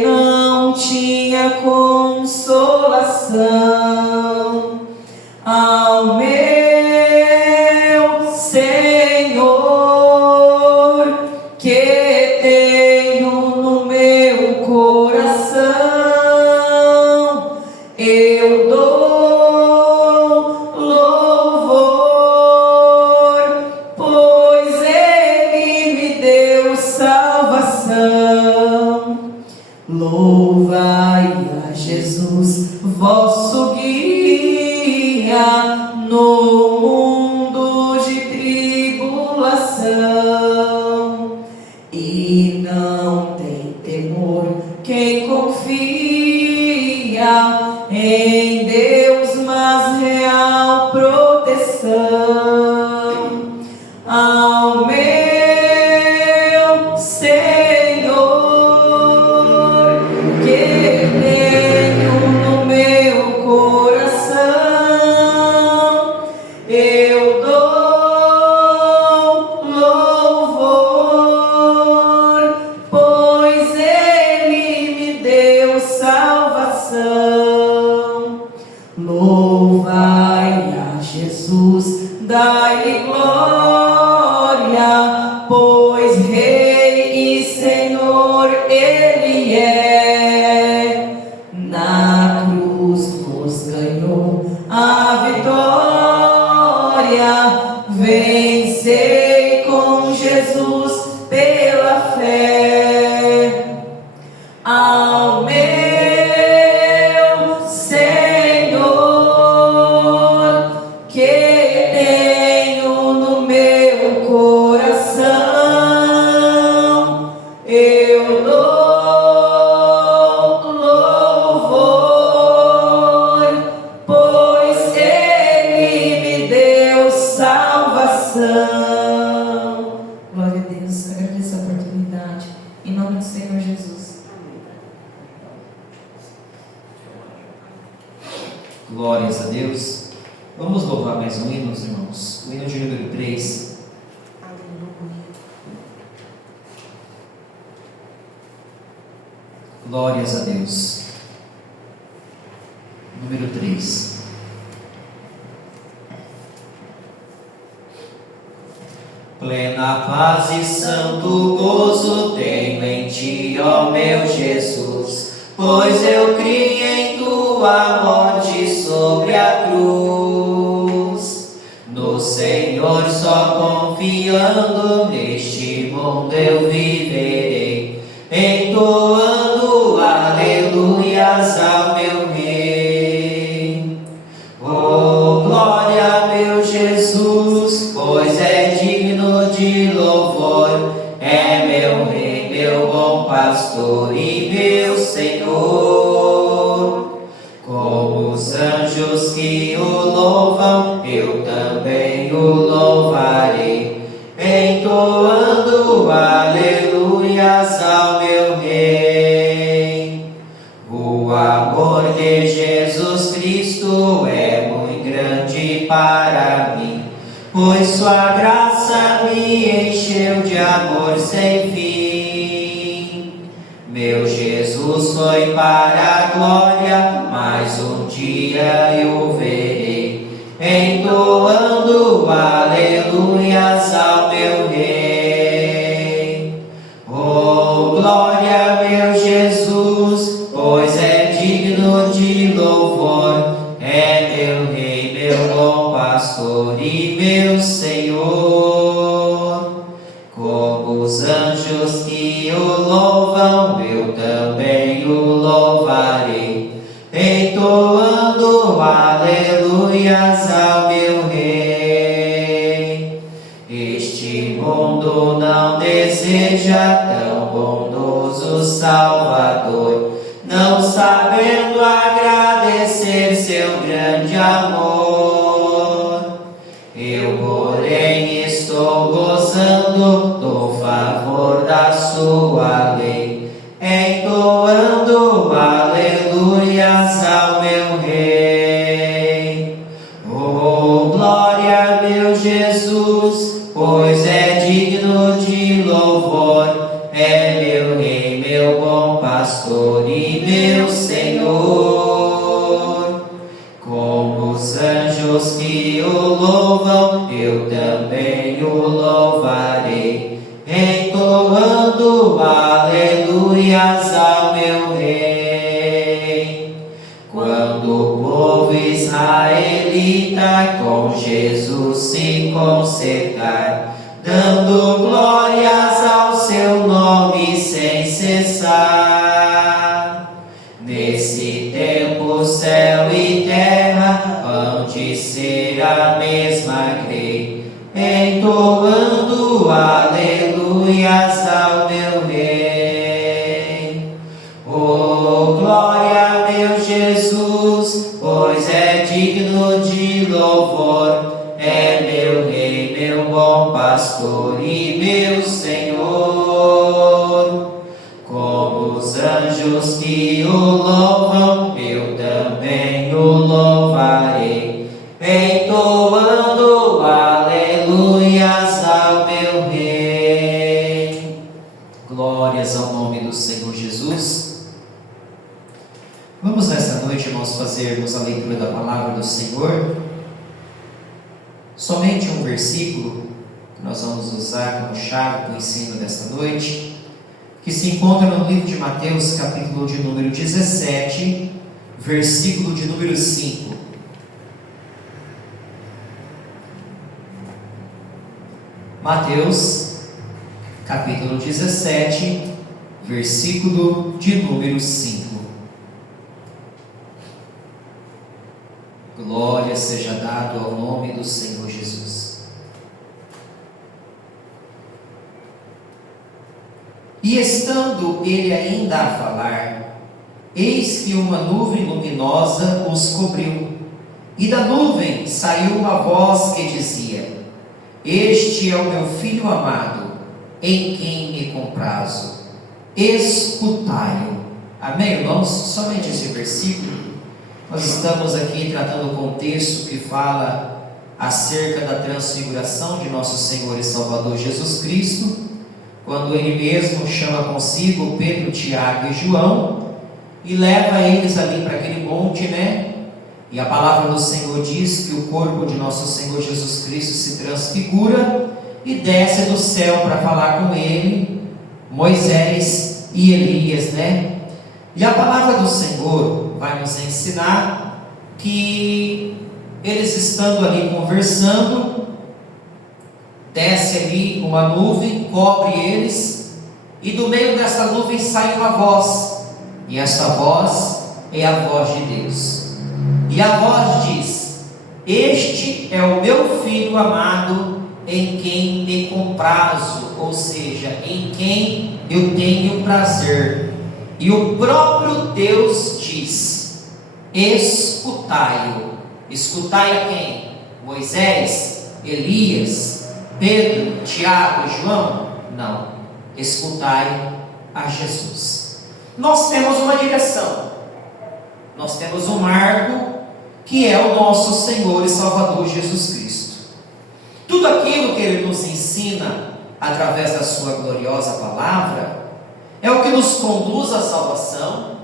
não tinha consolação ao meu Senhor, que tenho no meu coração. Eu dou louvor, pois Ele me deu salvação. Louvai a Jesus, vosso guia no mundo de tribulação. E não tem temor quem confia em Deus, mas real proteção ao meu Senhor, que tenho no meu coração. Eu dou louvor, pois Ele me deu salvação. Louvai a Jesus, dai-lhe glória, pois Rei e Senhor Ele é. Na cruz nos ganhou a vitória, vencei com Jesus pela fé. Ao meu Senhor, que tenho no meu coração, eu dou louvor, pois Ele me deu salvação. Glória a Deus, agradeço a oportunidade, em nome do Senhor Jesus. Glórias a Deus. Vamos louvar mais um hino, irmãos. O hino de número 3. Glórias a Deus. Número 3. Plena paz e santo gozo tenho em ti, ó meu Jesus, pois eu criei em tua morte sobre a cruz. No Senhor só confiando, neste mundo eu viverei, entoando aleluias ao meu Rei. Oh, glória, meu Jesus, pois é digno de louvor, é meu Rei, meu bom pastor e meu Senhor. Como os anjos que o louvam, eu também o louvarei, entoando aleluias ao meu Rei. O amor de Jesus Cristo é muito grande para mim, pois sua graça me encheu de amor sem fim. Meu Jesus foi para a glória, mas um dia eu o verei, entoando aleluias ao meu Rei. Oh, glória, meu Jesus, pois é digno de louvor, é meu Rei, meu bom pastor e meu Senhor. Como os anjos que o louvam, eu também o louvarei, entoando aleluias ao meu Rei. Este mundo não deseja tão bondoso Salvador, não sabendo agradecer seu grande amor. Eu, porém, estou gozando do favor da sua lei, entoando aleluias ao meu Rei. Oh, glória, meu Jesus, pois é digno de louvor, é meu Rei, meu bom pastor pastor e meu Senhor. Como os anjos que o louvam, eu também o louvarei, entoando aleluias ao meu Rei. Quando o povo israelita com Jesus se concertar, dando glórias ao seu nome sem cessar. Nesse tempo, céu e terra hão de ser a mesma grei, entoando aleluias ao meu Rei. Oh, glória, meu Jesus, pois é digno de louvor, é meu Rei, meu bom pastor e meu Senhor. Como os anjos que o louvam, eu também o louvarei, entoando aleluias ao meu Rei. Glórias ao nome do Senhor Jesus. Vamos nessa noite, irmãos, fazermos a leitura da palavra do Senhor. Somente um versículo que nós vamos usar como chave para o ensino desta noite, que se encontra no livro de Mateus, capítulo de número 17, versículo de número 5. Mateus, capítulo 17, versículo de número 5. Glória seja dado ao nome do Senhor Jesus. E estando ele ainda a falar, eis que uma nuvem luminosa os cobriu, e da nuvem saiu uma voz que dizia: Este é o meu filho amado, em quem me comprazo, escutai-o. Amém, irmãos? Somente esse versículo. Nós estamos aqui tratando o contexto que fala acerca da transfiguração de nosso Senhor e Salvador Jesus Cristo, quando Ele mesmo chama consigo Pedro, Tiago e João e leva eles ali para aquele monte, né? E a palavra do Senhor diz que o corpo de nosso Senhor Jesus Cristo se transfigura e desce do céu para falar com Ele, Moisés e Elias, né? E a palavra do Senhor vai nos ensinar que eles estando ali conversando, desce ali uma nuvem, cobre eles, e do meio dessa nuvem sai uma voz, e essa voz é a voz de Deus, e a voz diz: Este é o meu filho amado, em quem me comprazo, ou seja, em quem eu tenho prazer. E o próprio Deus diz: escutai-o. Escutai a quem? Moisés, Elias, Pedro, Tiago e João? Não. Escutai a Jesus. Nós temos uma direção, nós temos um marco, que é o nosso Senhor e Salvador Jesus Cristo. Tudo aquilo que Ele nos ensina através da sua gloriosa palavra é o que nos conduz à salvação,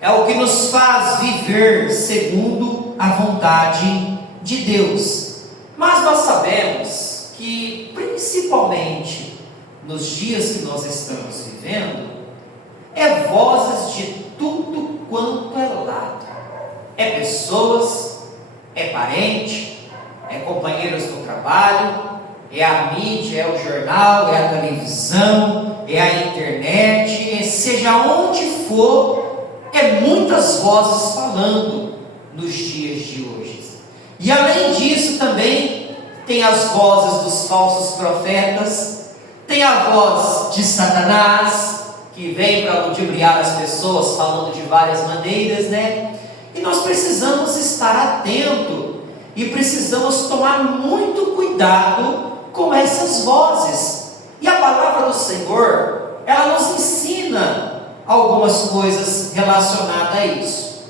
é o que nos faz viver segundo a vontade de Deus. Mas nós sabemos que, principalmente nos dias que nós estamos vivendo, é vozes de tudo quanto é lado. É pessoas, é parente, é companheiros no trabalho, é a mídia, é o jornal, é a televisão, é a internet, seja onde for, é muitas vozes falando nos dias de hoje. E além disso também tem as vozes dos falsos profetas, tem a voz de Satanás, que vem para ludibriar as pessoas, falando de várias maneiras, né? E nós precisamos estar atento e precisamos tomar muito cuidado com essas vozes. E a palavra do Senhor, ela nos ensina algumas coisas relacionadas a isso.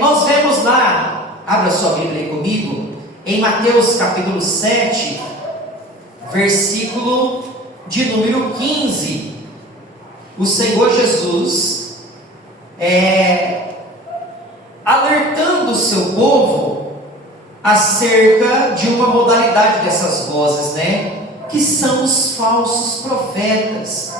Nós vemos lá, abra sua Bíblia aí comigo, em Mateus capítulo 7, versículo de número 15. O Senhor Jesus, alertando o seu povo acerca de uma modalidade dessas vozes, que são os falsos profetas.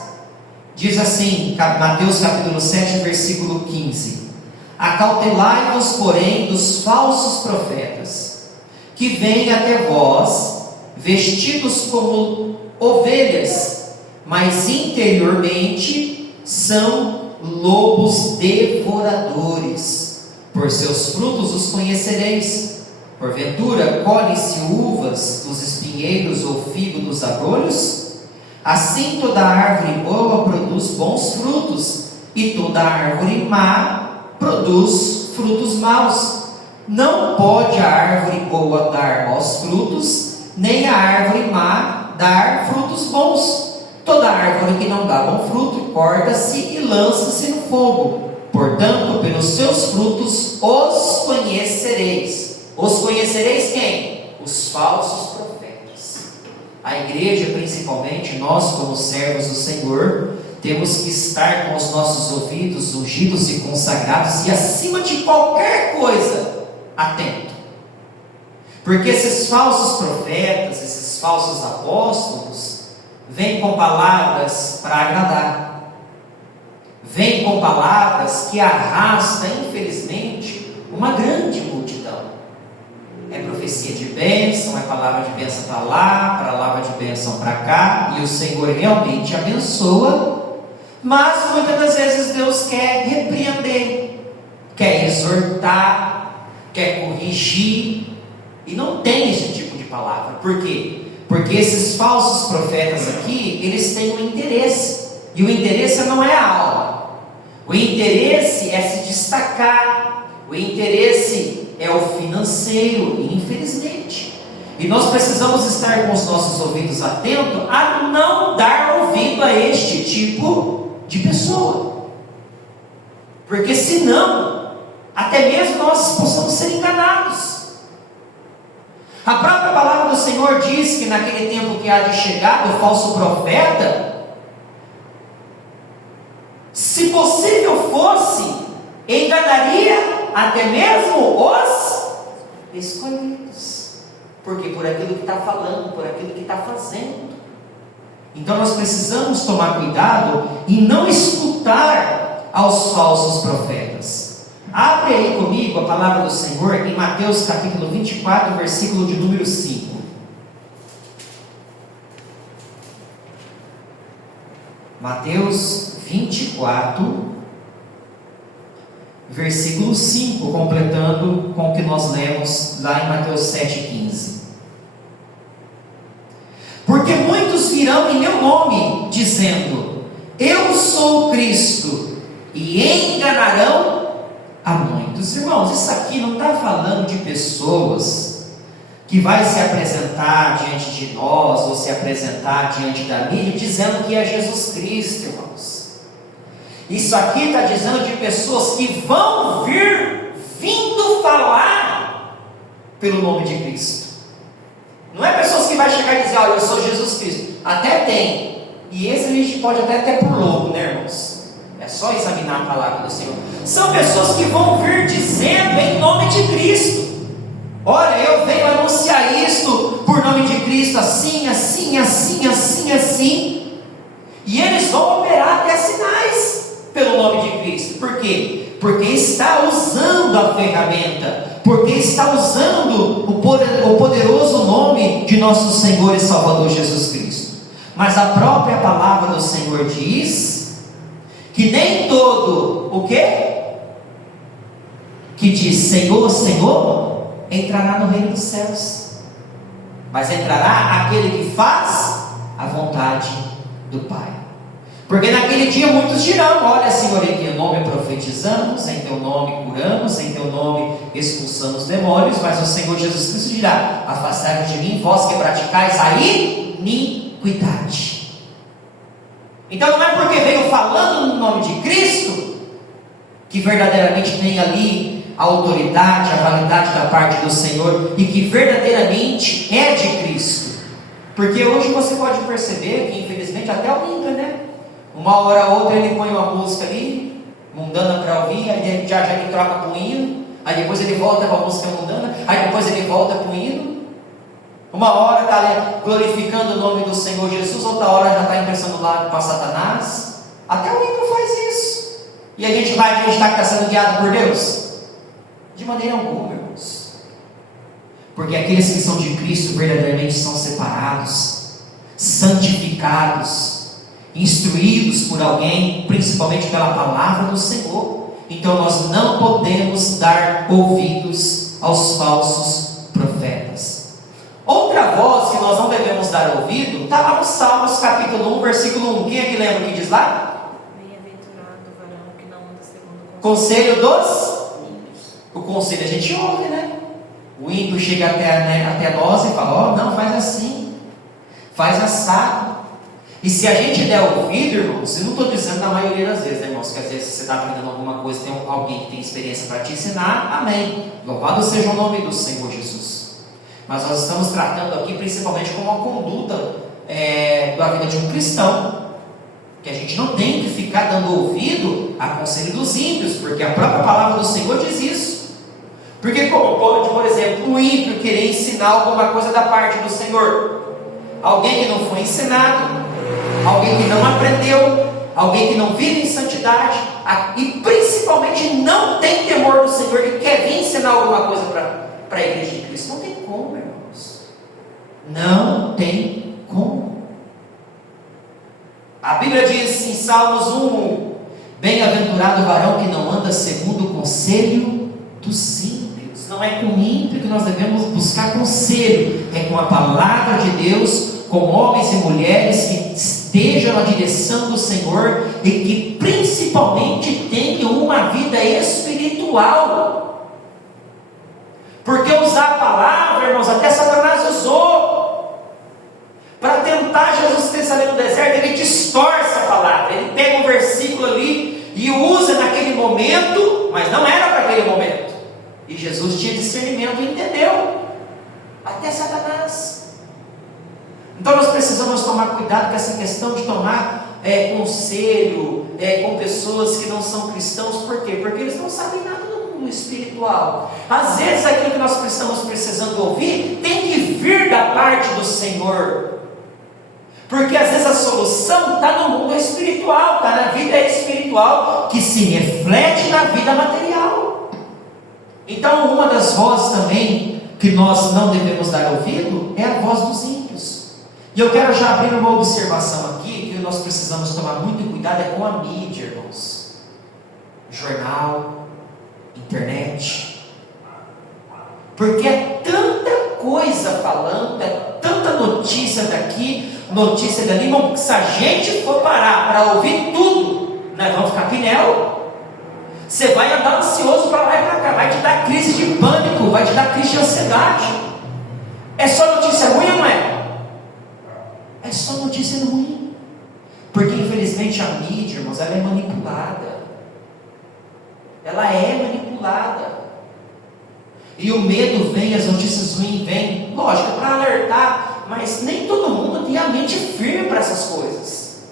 Diz assim, Mateus capítulo 7, versículo 15: acautelai-vos, porém, dos falsos profetas, que vêm até vós, vestidos como ovelhas, mas interiormente são lobos devoradores. Por seus frutos os conhecereis. Porventura, colhem-se uvas dos espinheiros ou figo dos abrolhos? Assim toda árvore boa produz bons frutos, e toda árvore má produz frutos maus. Não pode a árvore boa dar maus frutos, nem a árvore má dar frutos bons. Toda árvore que não dá bom fruto corta-se e lança-se no fogo. Portanto, pelos seus frutos os conhecereis. Os conhecereis quem? Os falsos profetas. A igreja, principalmente, nós como servos do Senhor, temos que estar com os nossos ouvidos ungidos e consagrados, e acima de qualquer coisa, atento. Porque esses falsos profetas, esses falsos apóstolos, vêm com palavras para agradar, vêm com palavras que arrastam, infelizmente, uma grande multidão. É profecia de bênção, é palavra de bênção para lá, palavra de bênção para cá, e o Senhor realmente abençoa, mas muitas das vezes Deus quer repreender, quer exortar, quer corrigir, e não tem esse tipo de palavra. Por quê? Porque esses falsos profetas aqui, eles têm um interesse, e o interesse não é a alma, o interesse é se destacar, o interesse é o financeiro, infelizmente. E nós precisamos estar com os nossos ouvidos atentos a não dar ouvido a este tipo de pessoa, porque senão, até mesmo nós possamos ser enganados. A própria palavra do Senhor diz que naquele tempo que há de chegar o falso profeta, se possível fosse, enganaria até mesmo os escolhidos. Porque por aquilo que está falando, por aquilo que está fazendo. Então nós precisamos tomar cuidado e não escutar aos falsos profetas. Abre aí comigo a palavra do Senhor em Mateus capítulo 24, versículo de número 5. Mateus 24, versículo 5, completando com o que nós lemos lá em Mateus 7,15. Porque muitos virão em meu nome, dizendo: eu sou o Cristo, e enganarão a muitos. Irmãos, isso aqui não está falando de pessoas que vai se apresentar diante de nós, ou se apresentar diante da mídia, dizendo que é Jesus Cristo, irmãos. Isso aqui está dizendo de pessoas que vão vindo falar pelo nome de Cristo. Não é pessoas que vai chegar e dizer: olha, eu sou Jesus Cristo. Até tem, e esse a gente pode até ter por louco, né, irmãos? É só examinar a palavra do Senhor. São pessoas que vão vir dizendo em nome de Cristo: olha, eu venho anunciar isto por nome de Cristo, assim, assim, assim, assim, assim. E eles vão operar até sinais pelo nome de Cristo. Por quê? Porque está usando a ferramenta, porque está usando o poderoso nome de nosso Senhor e Salvador Jesus Cristo. Mas a própria palavra do Senhor diz que nem todo, o quê? Que diz Senhor, Senhor, entrará no reino dos céus, mas entrará aquele que faz a vontade do Pai. Porque naquele dia muitos dirão: olha, Senhor, em teu nome profetizamos, em teu nome curamos, em teu nome expulsamos demônios. Mas o Senhor Jesus Cristo dirá: afastai-vos de mim, vós que praticais a iniquidade. Então não é porque veio falando no nome de Cristo que verdadeiramente tem ali a autoridade, a validade da parte do Senhor, e que verdadeiramente é de Cristo. Porque hoje você pode perceber que infelizmente até o ímpio, né? Uma hora ou outra ele põe uma música ali, mundana para ouvir, aí já ele troca para o hino, aí depois ele volta para a música mundana, aí depois ele volta para o hino. Uma hora está glorificando o nome do Senhor Jesus, outra hora já está emprestando lado para Satanás. Até o hino faz isso. E a gente vai acreditar que está sendo guiado por Deus? De maneira alguma, irmãos. Porque aqueles que são de Cristo verdadeiramente são separados, santificados, instruídos por alguém, principalmente pela palavra do Senhor. Então nós não podemos dar ouvidos aos falsos profetas. Outra voz que nós não devemos dar ouvido está lá no Salmos capítulo 1, versículo 1. Quem é que lembra o que diz lá? Bem-aventurado o varão que não anda segundo o conselho dos ímpios. O conselho a gente ouve, né? O ímpio chega até nós e fala: ó, não, faz assim, faz assado. E se a gente der ouvido, irmãos, eu não estou dizendo na maioria das vezes, né, irmãos, que às vezes você está aprendendo alguma coisa, tem alguém que tem experiência para te ensinar, amém. Louvado seja o nome do Senhor Jesus. Mas nós estamos tratando aqui principalmente como uma conduta da vida de um cristão, que a gente não tem que ficar dando ouvido a conselho dos ímpios, porque a própria palavra do Senhor diz isso. Porque como pode, por exemplo, um ímpio querer ensinar alguma coisa da parte do Senhor? Alguém que não foi ensinado, alguém que não aprendeu, alguém que não vive em santidade, e principalmente não tem temor do Senhor e quer vir ensinar alguma coisa para a igreja de Cristo. Não tem como, irmãos. Não tem como. A Bíblia diz em Salmos 1: bem-aventurado o varão que não anda segundo o conselho dos ímpios. Não é com o ímpio que nós devemos buscar conselho, é com a palavra de Deus, com homens e mulheres que estejam na direção do Senhor e que principalmente tenham uma vida espiritual. Porque usar a palavra, irmãos, até Satanás usou para tentar Jesus Cristo ali no deserto. Ele distorce a palavra, ele pega um versículo ali e usa naquele momento, mas não era para aquele momento. E Jesus tinha discernimento e entendeu. Até Satanás. Então nós precisamos tomar cuidado com essa questão de tomar conselho com pessoas que não são cristãos. Por quê? Porque eles não sabem nada do mundo espiritual. Às vezes aquilo que nós estamos precisando ouvir tem que vir da parte do Senhor. Porque às vezes a solução está no mundo espiritual, está na vida espiritual que se reflete na vida material. Então uma das vozes também que nós não devemos dar ouvido é a voz dos ímpios. E eu quero já abrir uma observação aqui, que nós precisamos tomar muito cuidado, é com a mídia, irmãos. Jornal, internet. Porque é tanta coisa falando, é tanta notícia daqui, notícia dali, irmão, que se a gente for parar para ouvir tudo, nós vamos ficar pinel. Você vai andar ansioso para lá e para cá, vai te dar crise de pânico, vai te dar crise de ansiedade. É só notícia ruim ou não é? É só notícia ruim. Porque infelizmente a mídia, irmãos, ela é manipulada. Ela é manipulada. E o medo vem, as notícias ruins vêm, lógico, para alertar, mas nem todo mundo tem a mente firme para essas coisas.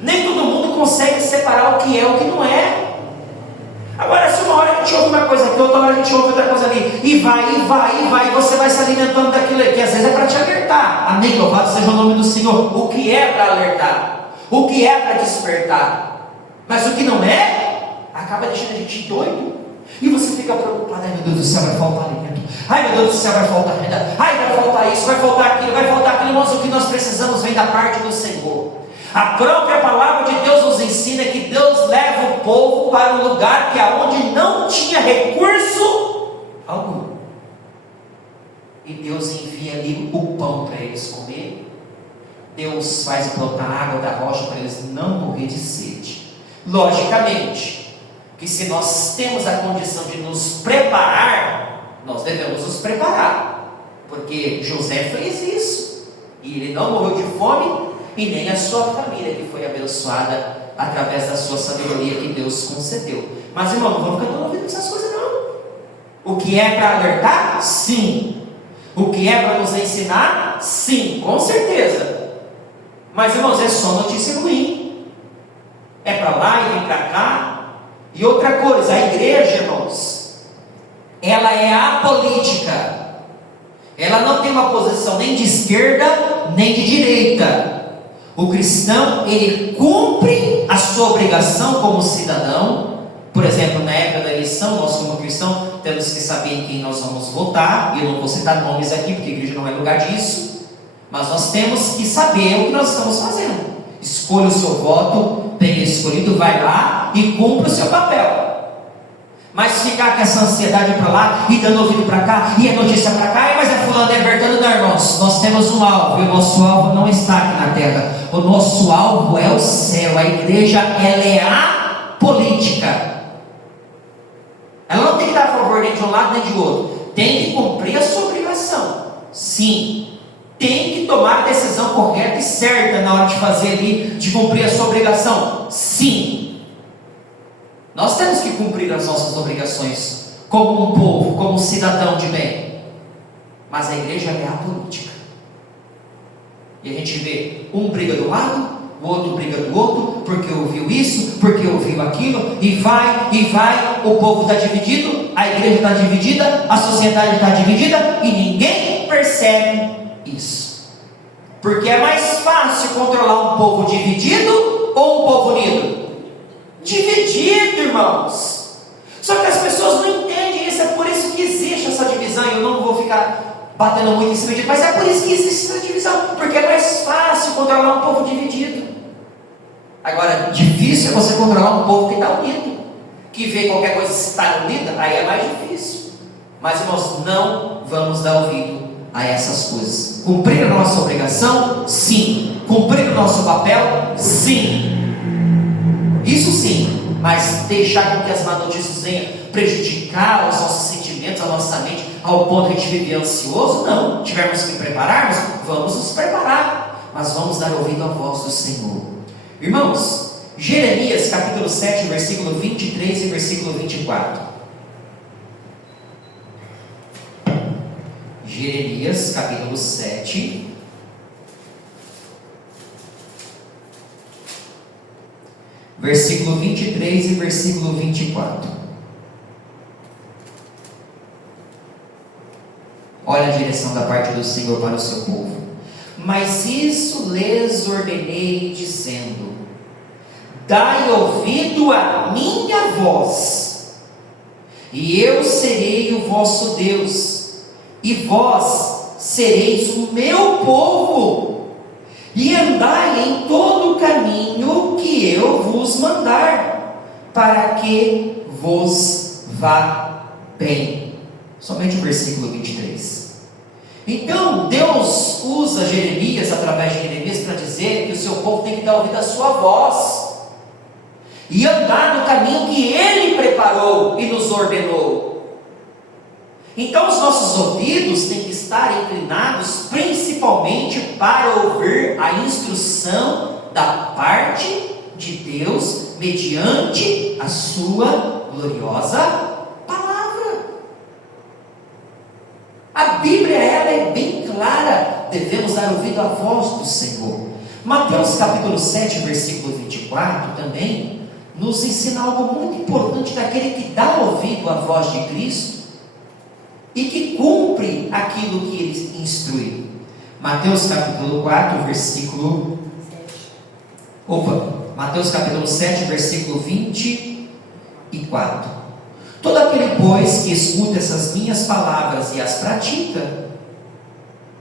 Nem todo mundo consegue separar o que é e o que não é. Agora, se uma hora a gente ouve uma coisa aqui, outra hora a gente ouve outra coisa ali, e vai, você vai se alimentando daquilo aí, que às vezes é para te alertar. Amém? Louvado seja o nome do Senhor. O que é para alertar? O que é para despertar? Mas o que não é, acaba deixando a gente doido. E você fica preocupado: ai meu Deus do céu, vai faltar alimento. Ai meu Deus do céu, vai faltar renda. Ai, vai faltar isso, vai faltar aquilo, vai faltar aquilo. Mas o que nós precisamos vem da parte do Senhor. A própria palavra de Deus nos ensina que Deus leva o povo para um lugar que aonde não tinha recurso algum. E Deus envia ali o pão para eles comer. Deus faz brotar água da rocha para eles não morrer de sede. Logicamente, que se nós temos a condição de nos preparar, nós devemos nos preparar. Porque José fez isso. E ele não morreu de fome, e nem a sua família, que foi abençoada através da sua sabedoria que Deus concedeu. Mas irmão, não vamos ficar dando ouvido essas coisas não. O que é para alertar? Sim. O que é para nos ensinar? Sim, com certeza. Mas irmãos, é só notícia ruim. É para lá e vem para cá. E outra coisa, a igreja, irmãos, ela é apolítica. Ela não tem uma posição nem de esquerda, nem de direita. O cristão, ele cumpre a sua obrigação como cidadão. Por exemplo, na época da eleição, nós como cristãos temos que saber em quem nós vamos votar. E eu não vou citar nomes aqui, porque a igreja não é lugar disso. Mas nós temos que saber o que nós estamos fazendo. Escolha o seu voto, bem escolhido, vai lá e cumpra o seu papel. Mas ficar com essa ansiedade para lá, e dando ouvido para cá, e a notícia para cá, mas é fulano, é Bertano, não, irmãos. Nós temos um alvo, e o nosso alvo não está aqui na terra. O nosso alvo é o céu. A igreja, ela é apolítica. Ela não tem que dar a favor nem de um lado nem de outro. Tem que cumprir a sua obrigação. Sim. Tem que tomar a decisão correta e certa na hora de fazer ali, de cumprir a sua obrigação. Sim. Nós temos que cumprir as nossas obrigações como um povo, como um cidadão de bem. Mas a igreja é apolítica. E a gente vê um briga do lado, o outro briga do outro, porque ouviu isso, porque ouviu aquilo, e vai, o povo está dividido, a igreja está dividida, a sociedade está dividida, e ninguém percebe isso. Porque é mais fácil controlar um povo dividido ou um povo unido? Dividido, irmãos. Só que as pessoas não entendem isso. É por isso que existe essa divisão. Eu não vou ficar batendo muito em cima disso, mas é por isso que existe essa divisão, porque é mais fácil controlar um povo dividido. Agora, difícil é você controlar um povo que está unido, que vê qualquer coisa se está unida, aí é mais difícil. Mas irmãos, não vamos dar ouvido a essas coisas. Cumprir a nossa obrigação? Sim. Cumprir o nosso papel? Sim. Isso sim, mas deixar com que as más notícias venham prejudicar os nossos sentimentos, a nossa mente, ao ponto de a gente viver ansioso? Não. Tivermos que prepararmos, vamos nos preparar, mas vamos dar ouvido à voz do Senhor. Irmãos, Jeremias capítulo 7, versículo 23 e versículo 24. Jeremias capítulo 7, versículo 23 e versículo 24. Olha a direção da parte do Senhor para o seu povo. Mas isso lhes ordenei, dizendo: dai ouvido à minha voz, e eu serei o vosso Deus, e vós sereis o meu povo, e andai em todo o caminho que eu vos mandar, para que vos vá bem. Somente o versículo 23. Então Deus usa Jeremias, através de Jeremias, para dizer que o seu povo tem que dar ouvido à sua voz e andar no caminho que Ele preparou e nos ordenou. Então os nossos ouvidos têm que estar inclinados principalmente para ouvir a instrução da parte de Deus mediante a sua gloriosa palavra. A Bíblia, ela é bem clara, devemos dar ouvido à voz do Senhor. Mateus capítulo 7, versículo 24 também nos ensina algo muito importante daquele que dá ouvido à voz de Cristo e que cumpre aquilo que Ele instrui. Mateus capítulo 4, versículo... Mateus capítulo 7, versículo 24. Todo aquele, pois, que escuta essas minhas palavras e as pratica,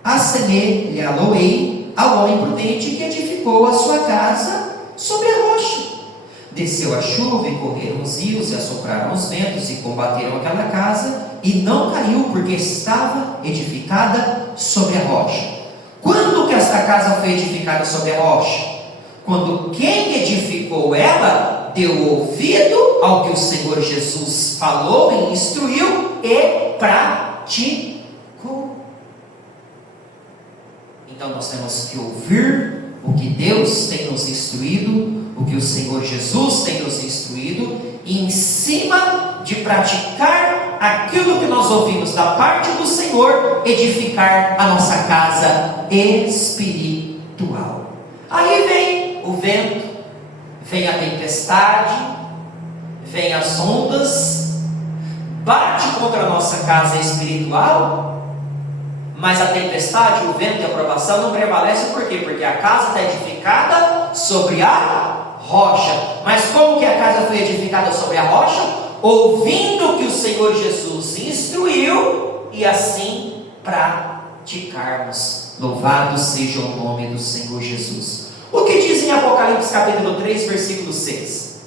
assemelhá-lo-ei ao homem prudente que edificou a sua casa sobre a rocha. Desceu a chuva e correram os rios e assopraram os ventos e combateram aquela casa, e não caiu, porque estava edificada sobre a rocha. Quando que esta casa foi edificada sobre a rocha? Quando quem edificou ela deu ouvido ao que o Senhor Jesus falou e instruiu e praticou. Então nós temos que ouvir o que Deus tem nos instruído, o que o Senhor Jesus tem nos instruído, e em cima de praticar aquilo que nós ouvimos da parte do Senhor, edificar a nossa casa espiritual. Aí vem o vento, vem a tempestade, vem as ondas, bate contra a nossa casa espiritual, mas a tempestade, o vento e a provação não prevalecem. Por quê? Porque a casa está edificada sobre a rocha. Mas como que a casa foi edificada sobre a rocha? Ouvindo o que o Senhor Jesus instruiu e assim praticarmos. Louvado seja o nome do Senhor Jesus. O que diz em Apocalipse capítulo 3, versículo 6?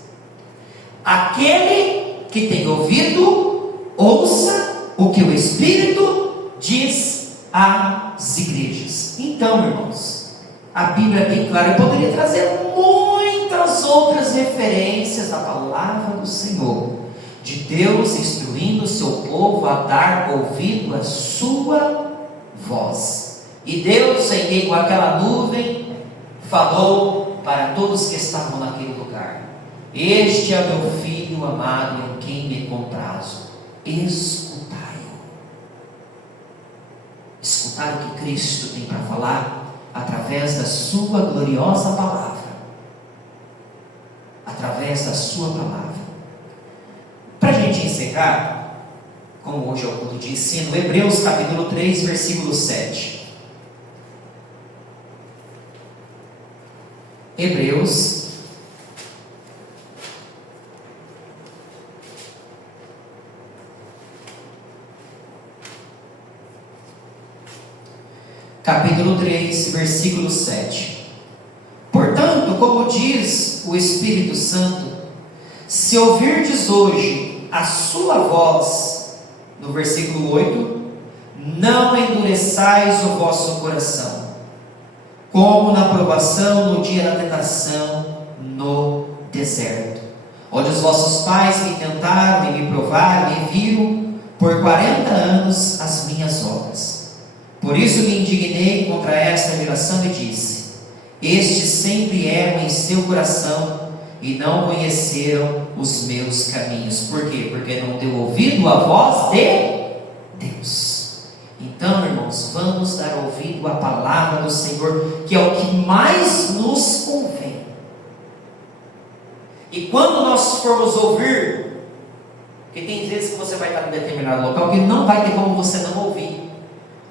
Aquele que tem ouvido, ouça o que o Espírito diz às igrejas. Então, irmãos, a Bíblia é bem clara. Eu poderia trazer muitas outras referências da palavra do Senhor, de Deus instruindo o seu povo a dar ouvido à sua voz. E Deus, em meio àquela nuvem, falou para todos que estavam naquele lugar: este é meu filho amado, em quem me comprazo, escutai-o. Escutar o que Cristo tem para falar através da sua gloriosa palavra, através da sua palavra. Para a gente encerrar, como hoje é o culto de ensino, Hebreus capítulo 3, versículo 7. Hebreus capítulo 3, versículo 7. Portanto, como diz o Espírito Santo, se ouvirdes hoje a sua voz, no versículo 8, não endureçais o vosso coração, como na provação no dia da tentação no deserto, onde os vossos pais me tentaram e me provaram e viram por 40 anos as minhas obras. Por isso me indignei contra esta geração e disse: estes sempre erram em seu coração e não conheceram os meus caminhos. Por quê? Porque não deu ouvido à voz de Deus. Então, irmãos, vamos dar ouvido à palavra do Senhor, que é o que mais nos convém. E quando nós formos ouvir, porque tem vezes que você vai estar em determinado local que não vai ter como você não ouvir.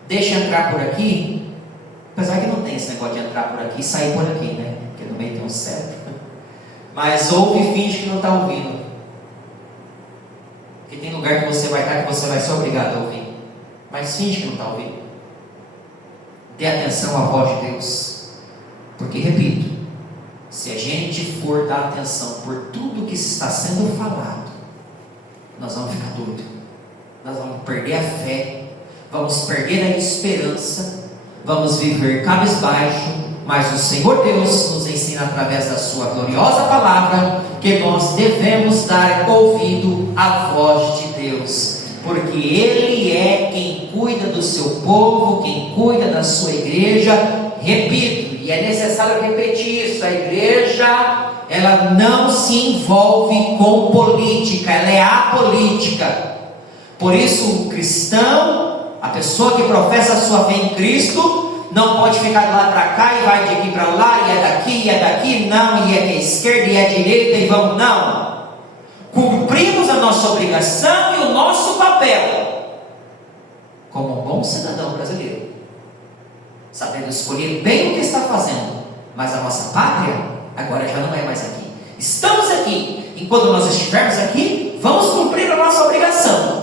Deixa entrar por aqui, apesar que não tem esse negócio de entrar por aqui e sair por aqui, né? Porque no meio tem um céu. Mas ouve e finge que não está ouvindo. Porque tem lugar que você vai estar que você vai ser obrigado a ouvir. Mas finge que não está ouvindo. Dê atenção à voz de Deus. Porque, repito, se a gente for dar atenção por tudo que está sendo falado, nós vamos ficar doidos. Nós vamos perder a fé. Vamos perder a esperança, vamos viver cabisbaixo, mas o Senhor Deus nos ensina através da sua gloriosa palavra que nós devemos dar ouvido à voz de Deus, porque Ele é quem cuida do seu povo, quem cuida da sua igreja. Repito, e é necessário repetir isso: a igreja, ela não se envolve com política, ela é apolítica. Por isso o cristão, a pessoa que professa a sua fé em Cristo, não pode ficar de lá para cá e vai de aqui para lá, e é daqui, não, e é da esquerda e é direita, e vamos, não. Cumprimos a nossa obrigação e o nosso papel como um bom cidadão brasileiro, sabendo escolher bem o que está fazendo, mas a nossa pátria agora já não é mais aqui. Estamos aqui, enquanto nós estivermos aqui, vamos cumprir a nossa obrigação.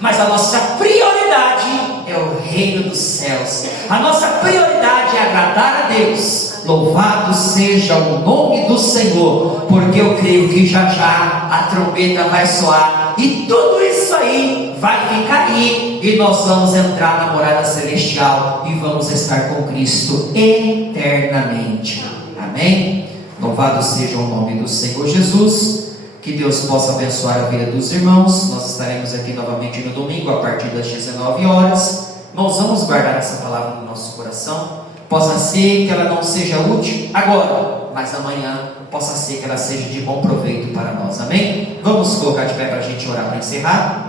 Mas a nossa prioridade é o reino dos céus. A nossa prioridade é agradar a Deus. Louvado seja o nome do Senhor, porque eu creio que já já a trombeta vai soar e tudo isso aí vai ficar aí, e nós vamos entrar na morada celestial e vamos estar com Cristo eternamente. Amém? Louvado seja o nome do Senhor Jesus. Que Deus possa abençoar a vida dos irmãos. Nós estaremos aqui novamente no domingo a partir das 19 horas. Irmãos, vamos guardar essa palavra no nosso coração. Possa ser que ela não seja útil agora, mas amanhã possa ser que ela seja de bom proveito para nós. Amém? Vamos colocar de pé para a gente orar para encerrar.